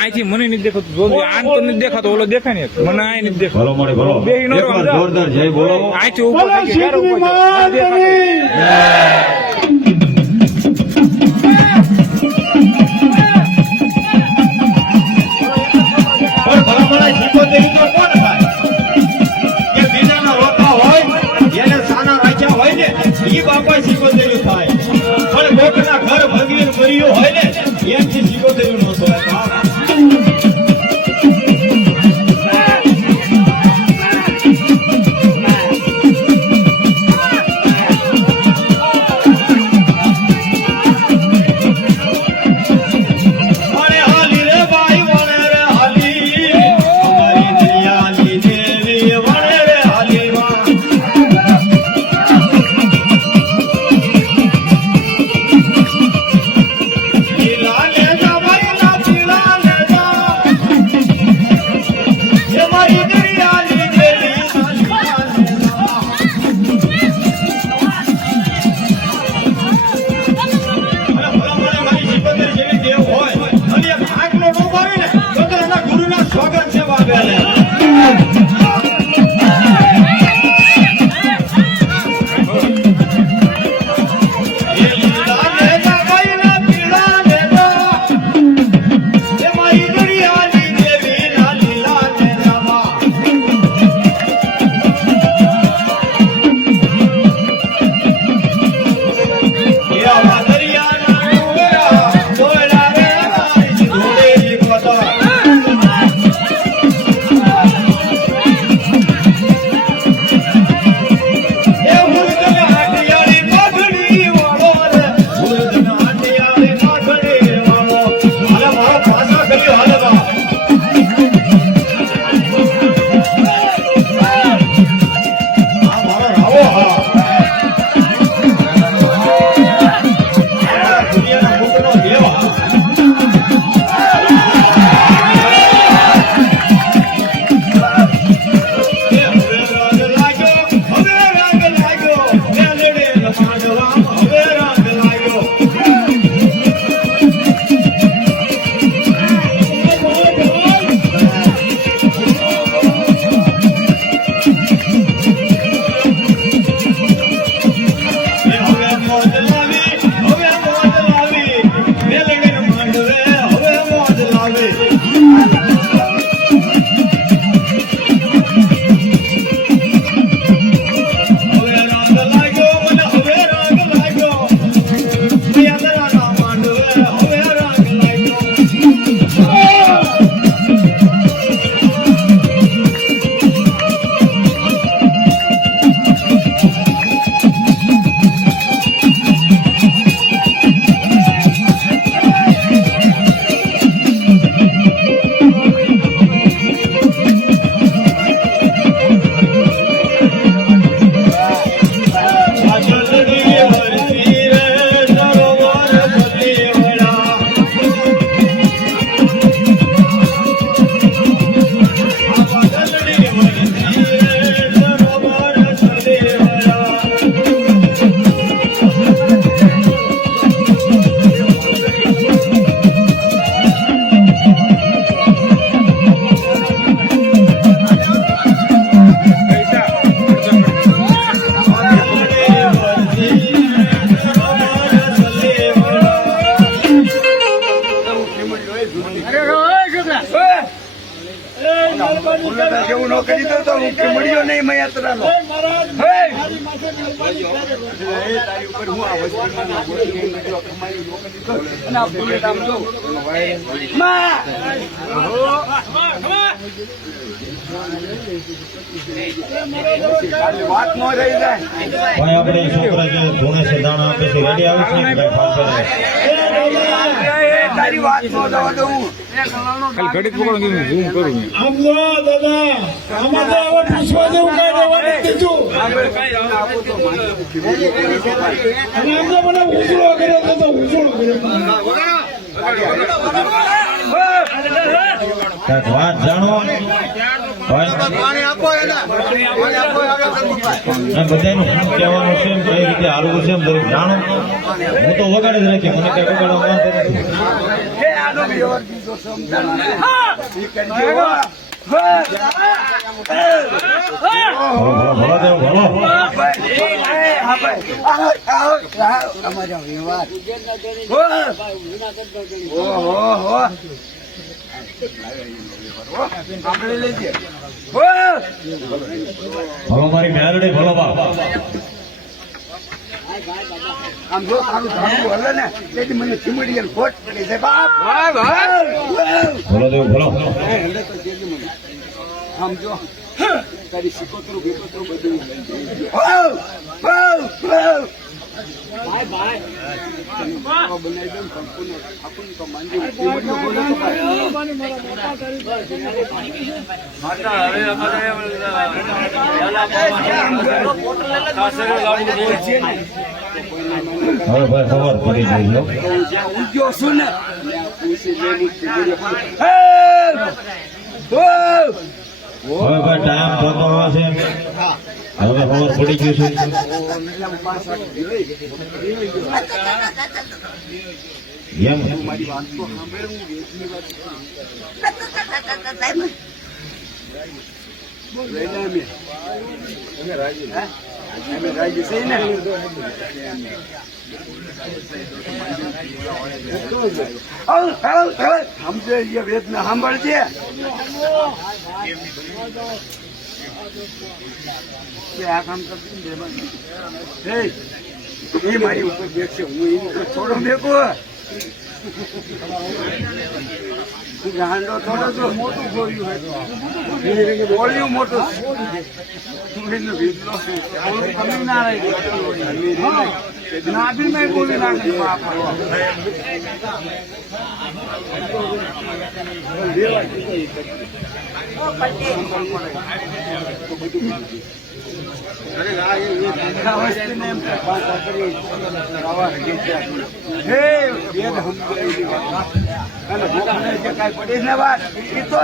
અહીંથી મને નથી દેખાતું, જો આમ તો નથી દેખાતો, ઓલો દેખાય ને મને આ નથી દેખાતો. જોરદાર જય બોલો. અહીંથી ઉપર બાપા સિકોતેરું થાય પણ કોકના ઘર ભગીને મર્યું હોય ને એમથી સિકોતેરું ન થાય. જેવું નો કરી દો તો મળ્યો નહીં મેં યાત્રાનો વાત ન રહી જાય ભાઈ આપણે છોકરા જે ધોણે છે દાણા આપે છે રેડી આવે છે તારી વાત નો જવા દઉં ઘડીક પકડો ઝૂમ કરું આમ જો દાદા આમાં તો હવે પૂછવા જેવું કઈ રહેવાનું દીધું અને આમ તો મને ઉછળો કર્યો તો ઉછળો કર્યો વાત જાણો પાણી આપો એને પાણી આપો અને બધાનું શું કહેવાનું છે એમ કઈ રીતે હાલવું છે એમ દરેક જાણો હું તો વગાડી જ રાખી મને કઈ વગાડવા માંગતો નથી હે આનો વ્યવહાર બીજો સમજાણો ઈ કરજો ભલો દેવ ભલો અમારા વ્યવહાર ઓહો સાંભળી લેજે ભલો મારી મેલડી ભલો બાપ આમ જો તારું ધારું હલે ને તેથી મને ચીમડી ખોટ પડી છે બાપ ભલો દેવ ભલો આમ જો તારી સિકોતરું ભેકોતરું બધું બનાવી દઉં આપણને તો માંડી બોલે તો હવે ભાઈ ખબર પડી ગઈ લો જ્યાં ઉગ્યો છું ને હવે ભાઈ ટાઈમ થતો હશે હવે ખબર પડી ગયું છે એમ મારી વાત તો સાંભળે હું વેચની વાત અમે રાજી છે ને સમજે વેદ ને સાંભળજે આ કામ કરતી એ મારી ઉપર બેસશે હું એની ઉપર થોડો બેકો ગાંડો થોડો તો મોટું બોલ્યું મોટું કમી ના રહી નાભી મેં બોલી નાખી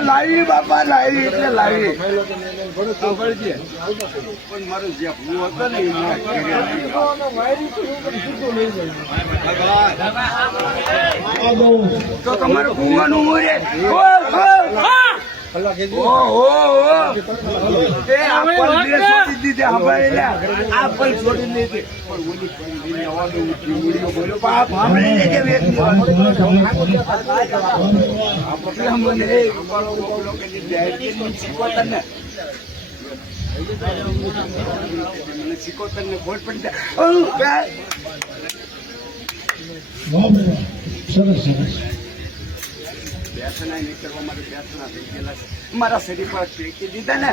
લાવી બાપા લાવી એટલે લાવી પણ મારો જે ભૂ હતો ને તો તમારું ભૂવાનું મોરે શીખોતર ને ખોટ પડી બેસના નહીં કરવા માટે બેસના થઈ ગયેલા છે મારા શરીર પર ફેંકી દીધા ને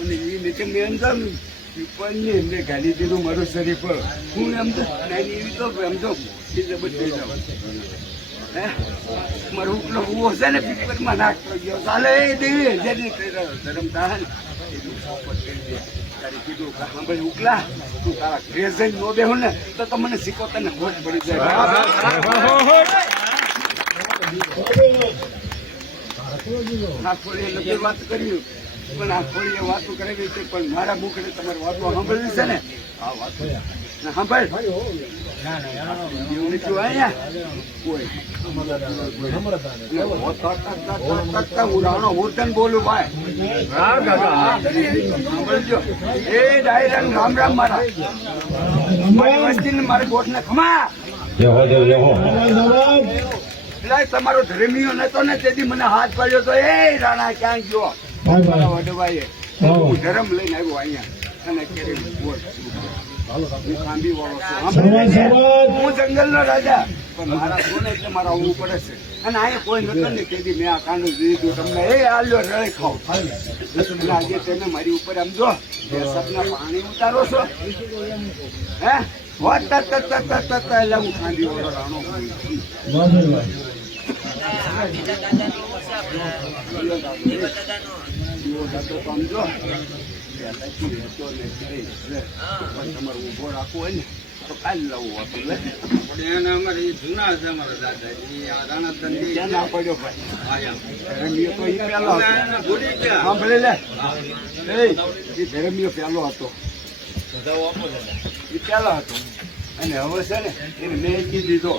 અને એ નીચે મેં અંદર પીપળને એમને ગાલી દીધું મારું શરીર પર હું એમ તો નાની એવી તો એમ તો એટલે બધું હે મારું ઉપલો ઉભો છે ને પીપળમાં નાખતો ગયો ચાલે એ દેવી જેની ધરમ તાહન તારી કીધું કે સાંભળી ઉકલા તું તારા ઘરે જઈને નો બેહું ને તો મને શીખો તને ખોટ પડી જાય આ ખોળીએ નથી વાત કર્યું પણ આ ખોળીએ વાતો કરેલી છે પણ મારા મુખે તમારી વાતો સાંભળવી છે ને આ વાતો સાંભળ બોલું ભાઈ સાંભળજો એ ડાયરા રામ રામ મારા મારી વસ્તી ને મારી ગોઠ ને ખમા તમારો ધર્મીઓ નતો ને તેથી મને હાથ પાડ્યો તો એ રાણા ક્યાં ગયો વડવાએ હું ધર્મ લઈને આવ્યો અહીંયા અને હું જંગલ નો રાજા પણ મારા સોને એટલે મારા આવવું પડે છે અને અહીંયા કોઈ નતો ને તેથી મેં આ કાંડું દીધું તમને એ આલ્યો રળે ખાવ આજે તેને મારી ઉપર આમ જો સપના પાણી ઉતારો છો હે એટલે હું ખાંડી વાળો રાણો સમજો તમારું ઉભો રાખવું હોય ને તો કાલ લાવવું હતું જૂના છે અમારા દાદા ના પડ્યો ભાઈ તો એ પેલો સાંભળે લે એ ધર્મીઓ પેલો હતો એ પેલા હતો અને હવે છે ને એને મેં કીધી દીધો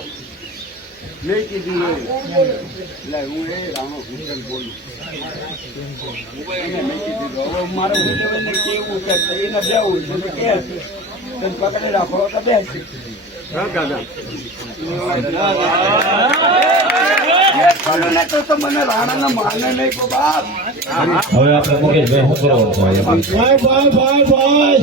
એટલે હું એ રાણો ભૂષણ બોલું એને મેં કીધી દીધો હવે મારે ભૂષણ કેવું કે એને બેવું છે તો કે તમે પકડી રાખો તો બેસી તો મને રાણાના માને નહીં કો બાપ હવે આપણે મુકેશભાઈ શું કરવાનું ભાઈ ભાઈ ભાઈ ભાઈ